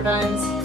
Mr. Buns.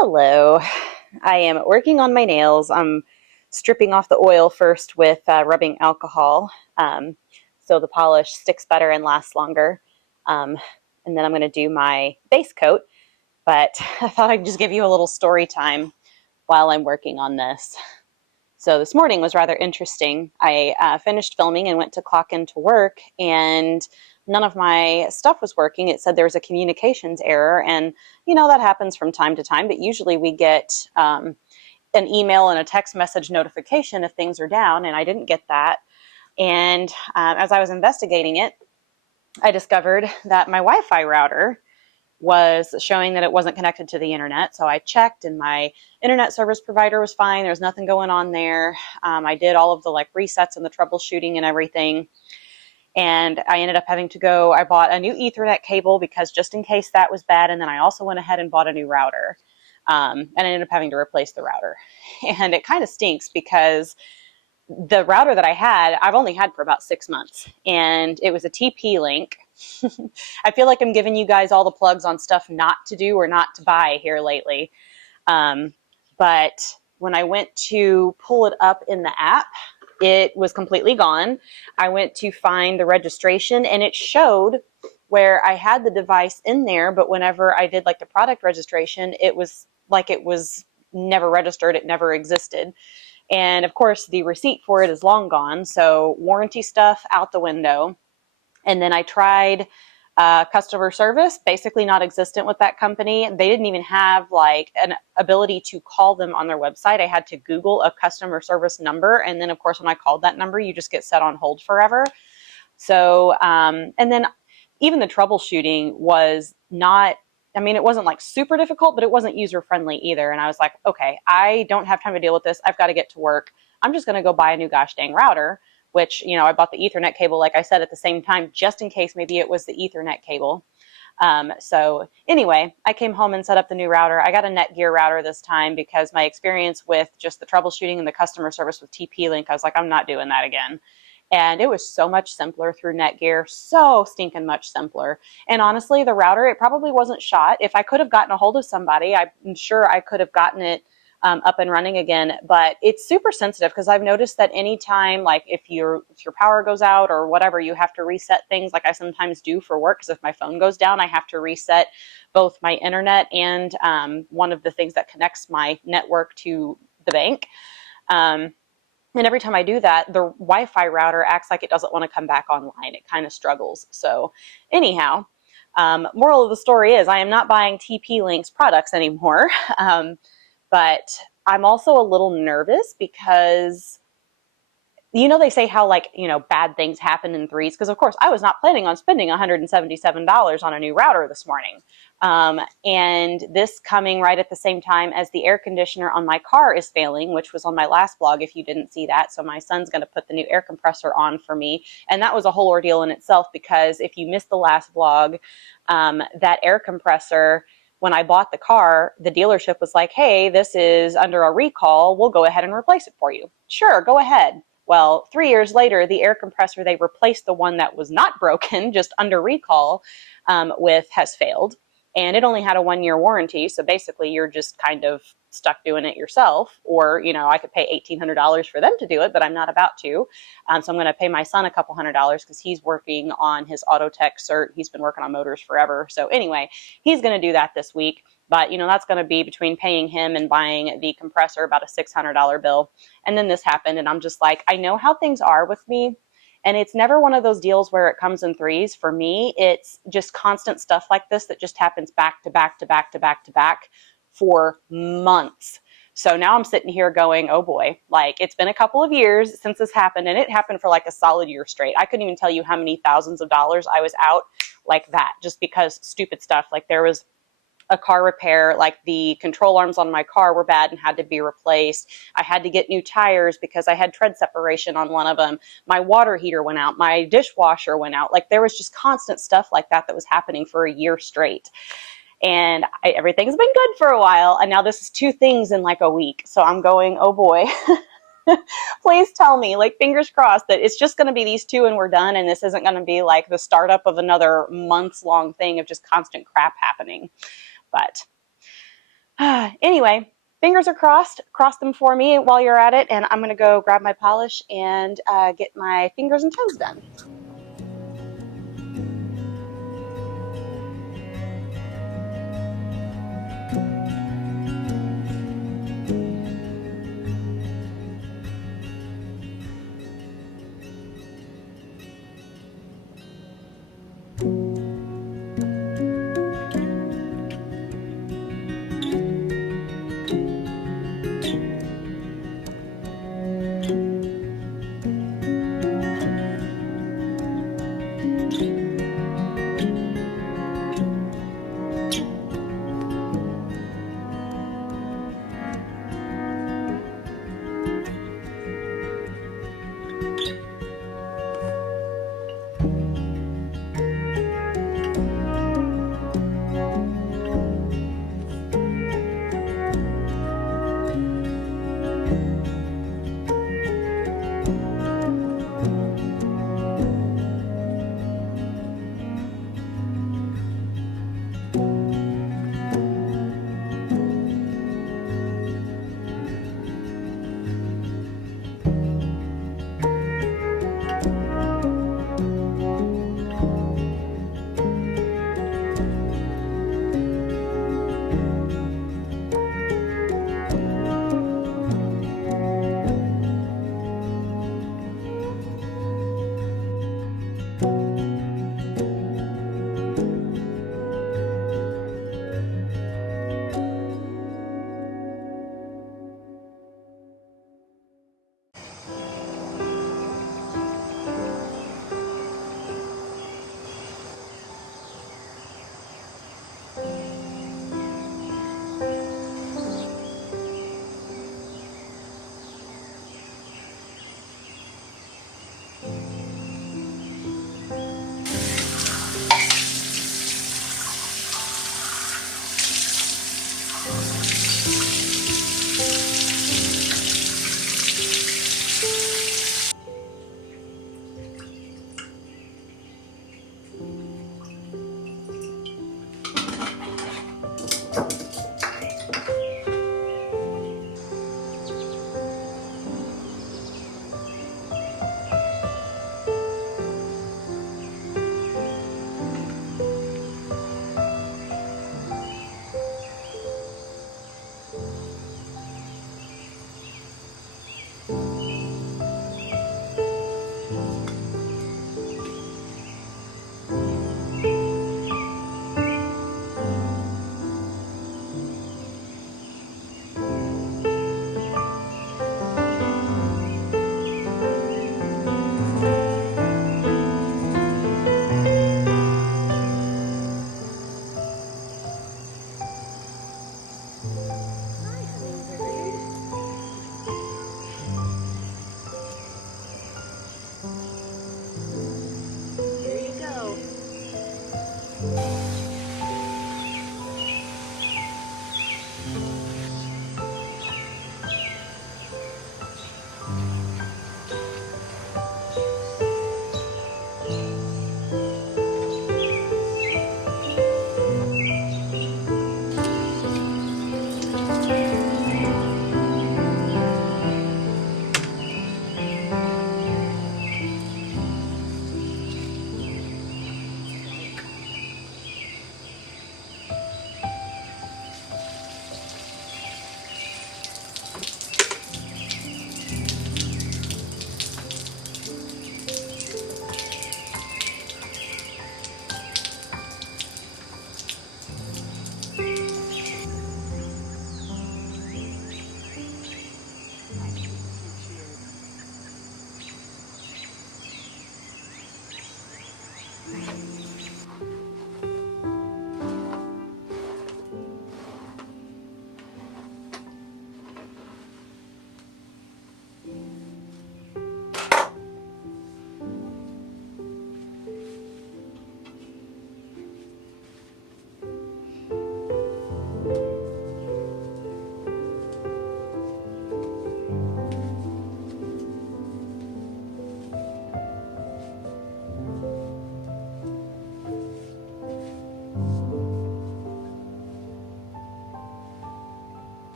Hello. I am working on my nails. I'm stripping off the oil first with rubbing alcohol so the polish sticks better and lasts longer. Um, and then I'm going to do my base coat. But I thought I'd just give you a little story time while I'm working on this. So this morning was rather interesting. I finished filming and went to clock into work, and none of my stuff was working. It said there was a communications error, and that happens from time to time, but usually we get an email and a text message notification if things are down, and I didn't get that. And as I was investigating it, I discovered that my Wi-Fi router was showing that it wasn't connected to the internet. So I checked, and my internet service provider was fine. There was nothing going on there. I did all of the resets and the troubleshooting and everything. And I ended up having to go, I bought a new Ethernet cable because just in case that was bad. And then I also went ahead and bought a new router. And I ended up having to replace the router. And it kind of stinks because the router that I had, I've only had for about 6 months, and it was a TP link. I feel like I'm giving you guys all the plugs on stuff not to do or not to buy here lately. But when I went to pull it up in the app, it was completely gone. I went to find the registration, and it showed where I had the device in there, but whenever I did the product registration, it was never registered. It never existed. And of course, the receipt for it is long gone. So warranty stuff out the window. And then I tried customer service, basically not existent with that company. They didn't even have an ability to call them on their website. I had to Google a customer service number. And then of course, when I called that number, you just get set on hold forever. So, and then even the troubleshooting was not, it wasn't super difficult, but it wasn't user friendly either. And I was like, okay, I don't have time to deal with this. I've got to get to work. I'm just going to go buy a new gosh dang router, which, I bought the Ethernet cable, like I said, at the same time, just in case maybe it was the Ethernet cable. So anyway, I came home and set up the new router. I got a Netgear router this time because my experience with just the troubleshooting and the customer service with TP-Link, I was like, I'm not doing that again. And it was so much simpler through Netgear, so stinking much simpler. And honestly, the router, it probably wasn't shot. If I could have gotten a hold of somebody, I'm sure I could have gotten it up and running again. But it's super sensitive because I've noticed that anytime, if your power goes out or whatever, you have to reset things like I sometimes do for work. Because if my phone goes down, I have to reset both my internet and one of the things that connects my network to the bank. And every time I do that, the Wi-Fi router acts like it doesn't want to come back online. It kind of struggles. So anyhow, moral of the story is I am not buying TP-Link's products anymore. But I'm also a little nervous because, they say how bad things happen in threes. Because of course I was not planning on spending $177 on a new router this morning. And this coming right at the same time as the air conditioner on my car is failing, which was on my last vlog if you didn't see that. So my son's going to put the new air compressor on for me. And that was a whole ordeal in itself because if you missed the last vlog, that air compressor, when I bought the car, the dealership was like, hey, this is under a recall. We'll go ahead and replace it for you. Sure, go ahead. Well, 3 years later, the air compressor, they replaced the one that was not broken, just under recall, has failed. And it only had a 1-year warranty. So basically, you're just kind of stuck doing it yourself. Or, I could pay $1,800 for them to do it, but I'm not about to. So I'm going to pay my son a couple $100 because he's working on his auto tech cert. He's been working on motors forever. So anyway, he's going to do that this week. But, that's going to be between paying him and buying the compressor about a $600 bill. And then this happened. And I'm just like, I know how things are with me. And it's never one of those deals where it comes in threes. For me, it's just constant stuff like this that just happens back to back to back to back to back for months. So now I'm sitting here going, oh boy, it's been a couple of years since this happened. And it happened for a solid year straight. I couldn't even tell you how many thousands of dollars I was out like that just because stupid stuff. There was a car repair, the control arms on my car were bad and had to be replaced. I had to get new tires because I had tread separation on one of them. My water heater went out. My dishwasher went out. There was just constant stuff like that was happening for a year straight. And everything's been good for a while. And now this is 2 things in a week. So I'm going, oh boy, please tell me, fingers crossed that it's just going to be these 2 and we're done. And this isn't going to be the startup of another months long thing of just constant crap happening. But Anyway, fingers are crossed. Cross them for me while you're at it, and I'm going to go grab my polish and get my fingers and toes done.